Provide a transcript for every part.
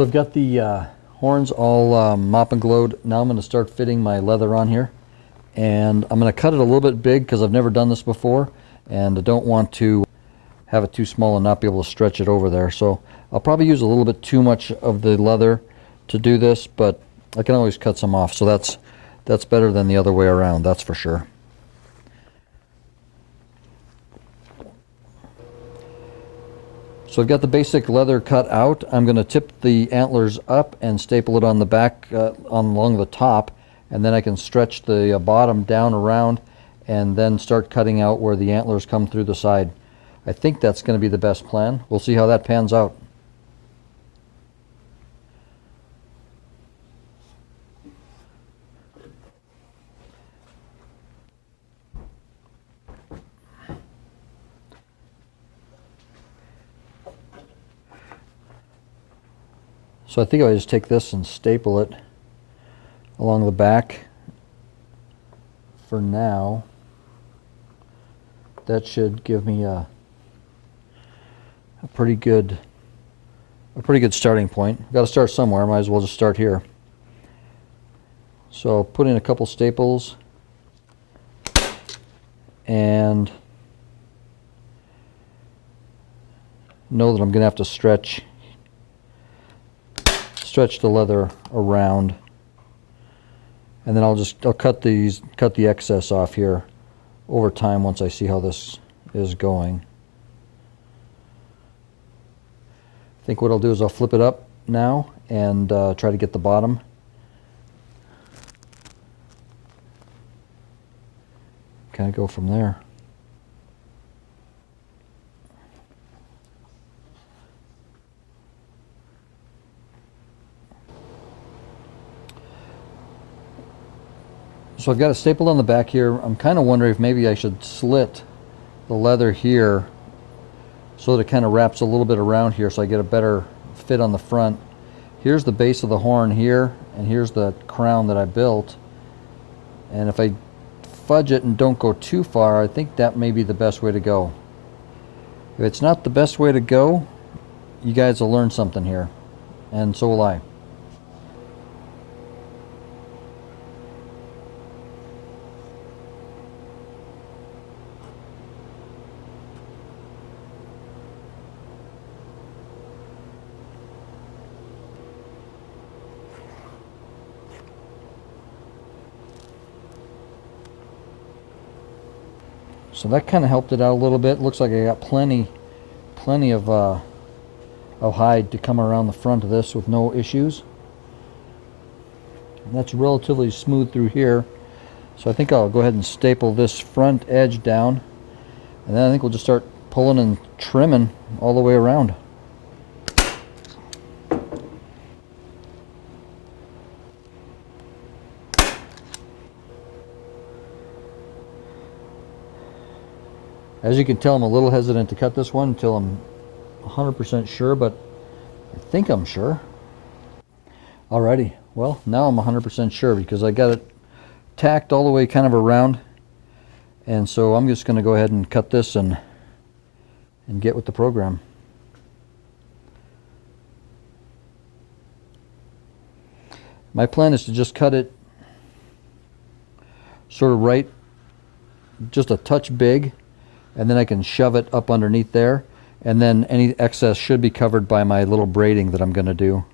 So I've got the horns all mop and glued. Now I'm going to start fitting my leather on here. And I'm going to cut it a little bit big because I've never done this before. And I don't want to have it too small and not be able to stretch it over there. So I'll probably use a little bit too much of the leather to do this, but I can always cut some off. So that's better than the other way around, that's for sure. So I've got the basic leather cut out. I'm going to tip the antlers up and staple it on the back, along the top, and then I can stretch the bottom down around and then start cutting out where the antlers come through the side. I think that's going to be the best plan. We'll see how that pans out. So I think I'll just take this and staple it along the back for now. That should give me a pretty good starting point. Got to start somewhere. Might as well just start here. So put in a couple staples and know that I'm going to have to stretch the leather around, and then I'll cut the excess off here over time once I see how this is going. I think what I'll do is I'll flip it up now and try to get the bottom. Kind of go from there. So I've got it stapled on the back here. I'm kind of wondering if maybe I should slit the leather here so that it kind of wraps a little bit around here so I get a better fit on the front. Here's the base of the horn here, and here's the crown that I built. And if I fudge it and don't go too far, I think that may be the best way to go. If it's not the best way to go, you guys will learn something here, and so will I. So that kind of helped it out a little bit. Looks like I got plenty of hide to come around the front of this with no issues. And that's relatively smooth through here. So I think I'll go ahead and staple this front edge down. And then I think we'll just start pulling and trimming all the way around. As you can tell, I'm a little hesitant to cut this one until I'm 100% sure, but I think I'm sure. Alrighty, well, now I'm 100% sure because I got it tacked all the way kind of around. And so I'm just going to go ahead and cut this and get with the program. My plan is to just cut it sort of right, just a touch big, and then I can shove it up underneath there, and then any excess should be covered by my little braiding that I'm going to do.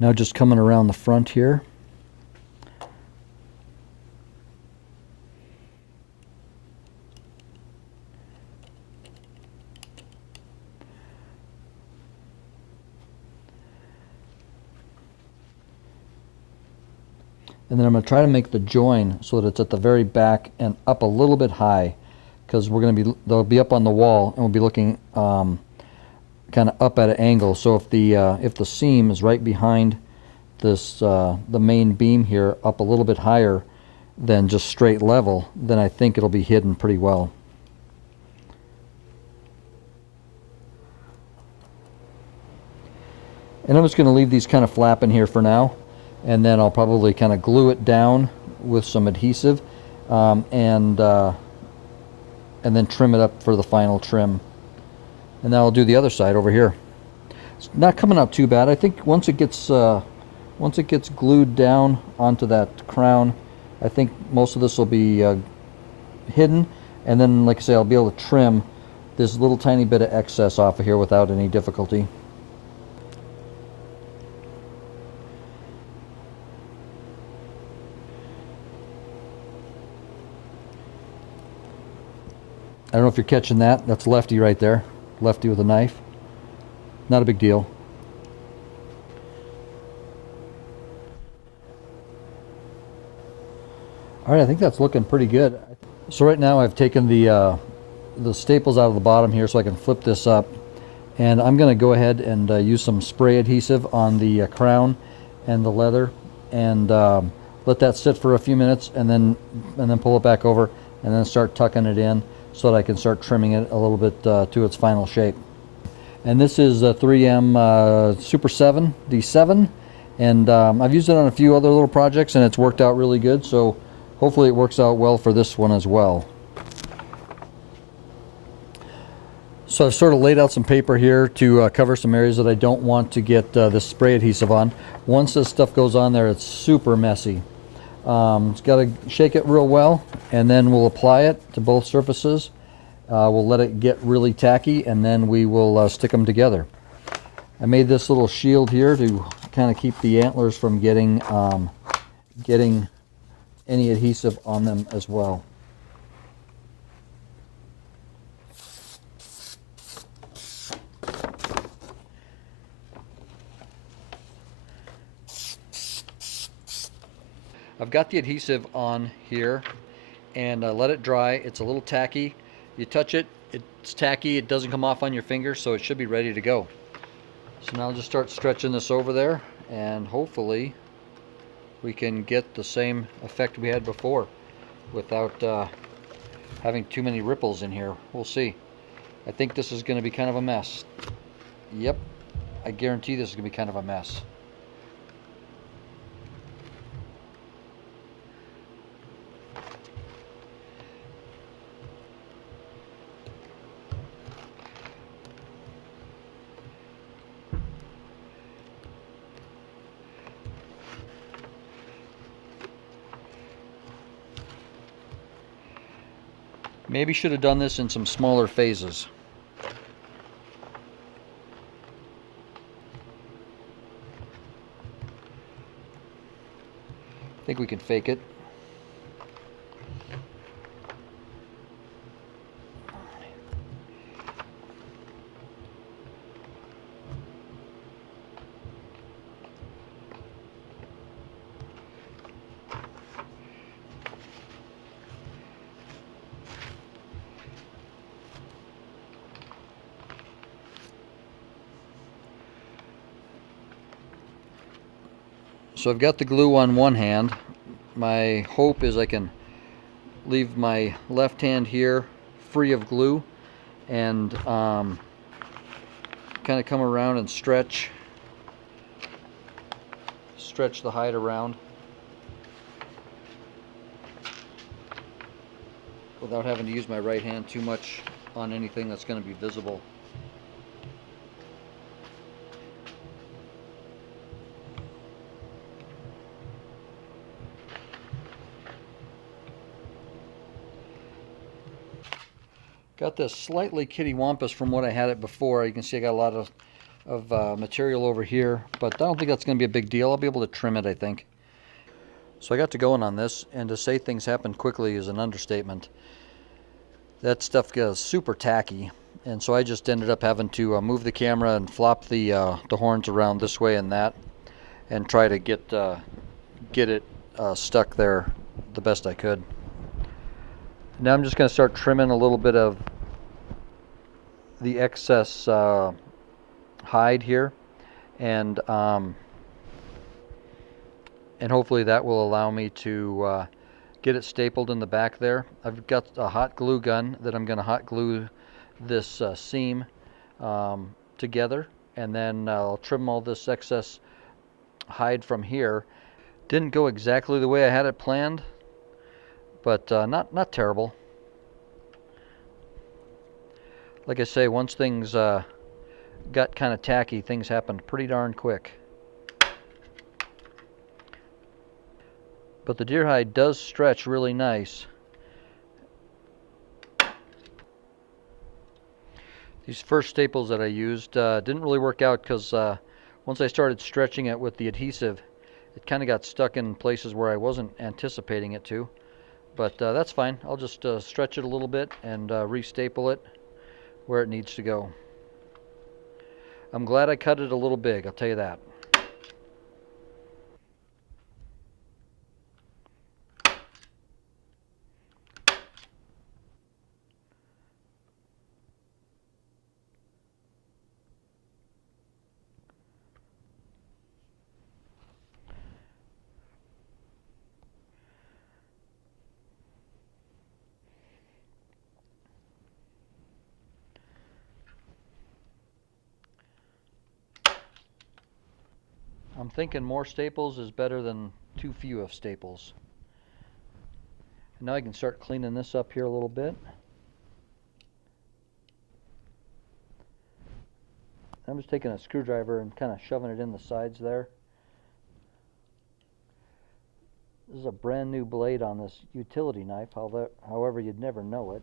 Now just coming around the front here. And then I'm going to try to make the join so that it's at the very back and up a little bit high, because they'll be up on the wall and we'll be looking kind of up at an angle. So if the seam is right behind the main beam here up a little bit higher than just straight level, then I think it'll be hidden pretty well. And I'm just going to leave these kind of flapping here for now, and then I'll probably kind of glue it down with some adhesive, and then trim it up for the final trim. And then I'll do the other side over here. It's not coming out too bad. I think once it gets glued down onto that crown, I think most of this will be hidden, and then, like I say, I'll be able to trim this little tiny bit of excess off of here without any difficulty. I don't know if you're catching that. That's Lefty right there. Lefty with a knife. Not a big deal. All right, I think that's looking pretty good. So right now I've taken the staples out of the bottom here so I can flip this up. And I'm going to go ahead and use some spray adhesive on the crown and the leather, and let that sit for a few minutes, and then pull it back over, and then start tucking it in so that I can start trimming it a little bit to its final shape. And this is a 3M Super 7 D7, and I've used it on a few other little projects, and it's worked out really good, so hopefully it works out well for this one as well. So I've sort of laid out some paper here to cover some areas that I don't want to get this spray adhesive on. Once this stuff goes on there, it's super messy. It's got to shake it real well, and then we'll apply it to both surfaces. We'll let it get really tacky, and then we will stick them together. I made this little shield here to kind of keep the antlers from getting any adhesive on them as well. I've got the adhesive on here, and let it dry. It's a little tacky. You touch it, it's tacky, it doesn't come off on your finger, so it should be ready to go. So now I'll just start stretching this over there, and hopefully we can get the same effect we had before without having too many ripples in here. We'll see. I think this is going to be kind of a mess. Yep, I guarantee this is going to be kind of a mess. Maybe should have done this in some smaller phases. I think we can fake it. So I've got the glue on one hand. My hope is I can leave my left hand here free of glue, and kind of come around and stretch the hide around without having to use my right hand too much on anything that's going to be visible. Got this slightly kittywampus from what I had it before. You can see I got a lot of material over here, but I don't think that's going to be a big deal. I'll be able to trim it, I think. So I got to going on this, and to say things happen quickly is an understatement. That stuff got super tacky, and so I just ended up having to move the camera and flop the horns around this way and that, and try to get it stuck there the best I could. Now I'm just going to start trimming a little bit of the excess hide here, and and hopefully that will allow me to get it stapled in the back there. I've got a hot glue gun that I'm going to hot glue this seam together, and then I'll trim all this excess hide from here. Didn't go exactly the way I had it planned, but not terrible. Like I say, once things got kind of tacky, things happened pretty darn quick. But the deer hide does stretch really nice. These first staples that I used didn't really work out because once I started stretching it with the adhesive, it kind of got stuck in places where I wasn't anticipating it to. But that's fine. I'll just stretch it a little bit and re-staple it where it needs to go. I'm glad I cut it a little big, I'll tell you that. I'm thinking more staples is better than too few of staples. And now I can start cleaning this up here a little bit. I'm just taking a screwdriver and kind of shoving it in the sides there. This is a brand new blade on this utility knife, however you'd never know it.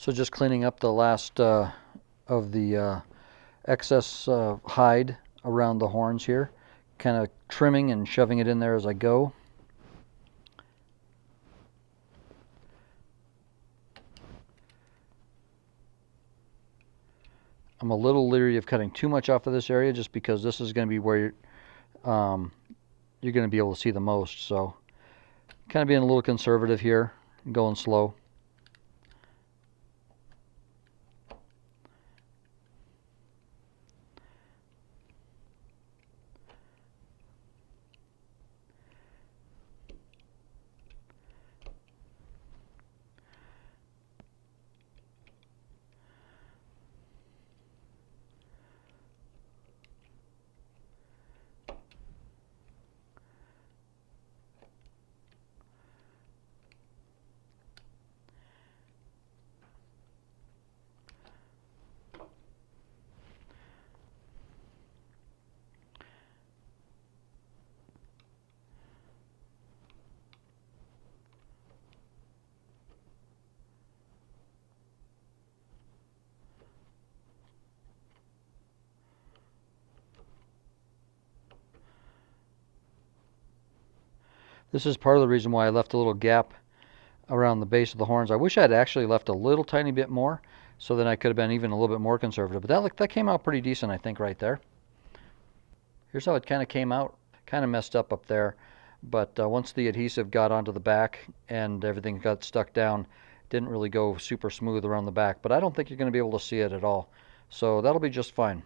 So just cleaning up the last of the excess hide around the horns here, kind of trimming and shoving it in there as I go. I'm a little leery of cutting too much off of this area just because this is going to be where you're going to be able to see the most. So kind of being a little conservative here and going slow. This is part of the reason why I left a little gap around the base of the horns. I wish I had actually left a little tiny bit more, so then I could have been even a little bit more conservative. But that came out pretty decent, I think, right there. Here's how it kind of came out. Kind of messed up there, but once the adhesive got onto the back and everything got stuck down, didn't really go super smooth around the back. But I don't think you're going to be able to see it at all. So that'll be just fine.